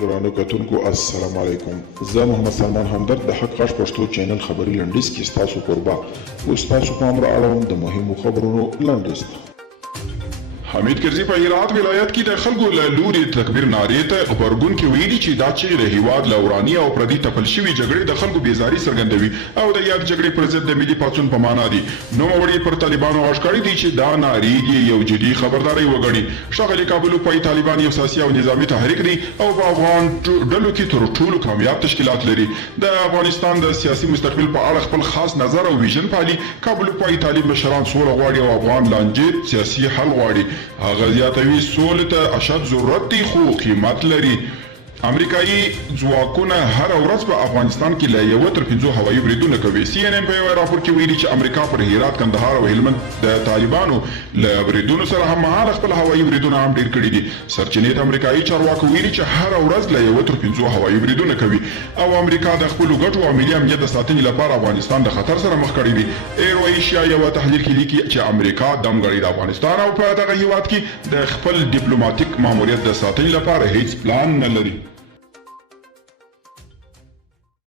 ګرانو کتونکو السلام علیکم. زه محمد سلمان همدرد د حق غږ پښتو چینل خبري لنډیز کې ستاسو کوربه اوس تاسو پام را اړوم د مهمو خبرونو لنډیز ته. حمید کرزي په هرات ولایت کې د خلکو له لوري تکبیر نارې ته غبرګون کې ویلي چې دا چې د هیواد له وراني او پردي تپل شوي جګړې د خلکو بیزاري څرګندوي او د یاد جګړې پر ضد د ملي پاڅون په معنا دي. نوموړي پر طالبانو غږ کړی دی چې دا نارې یو جدي خبرداري وګڼي. ښاغلي کابل په طالبان یو سیاسي او نظامي تحریک دی او په افغان ډلو کې تر ټولو کامیاب تشکیلات لري. د افغانستان د سیاسي مستقبل په اړه خپل خاص نظر او ویژن پالي. کابل په طالب مشران سوله غواړي او افغان لانجې سیاسي حل غواړي. هغه زیاتوي سولې ته اشد ضرورت دی خو قیمت لري. امریکایي ځواکونه هر ورځ په افغانستان کې له 1 تر 5 هوایي بریدونه کوي. CNN په یو راپور کې ویلي چې امریکا پر هرات، کندهار او هلمند د طالبانو له بریدونو سره هممهاله خپل هوایي بریدونه هم ډیر کړي دي. سرچینې د امریکایي چارواکو ویلي چې هر ورځ له 1 تر 5 هوایي بریدونه کوي او امریکا د خپل ګټو او ملي امنیت د ساتنې لپاره افغانستان د خطر سره مخ کړی دی. ایرو ایشیا یو تحلیل کې لیکي چې امریکا دمګړی د افغانستان او په دغه هیواد کې د خپل ډیپلوماټیک ماموریت د ساتنې لپاره هیڅ پلان نه لري.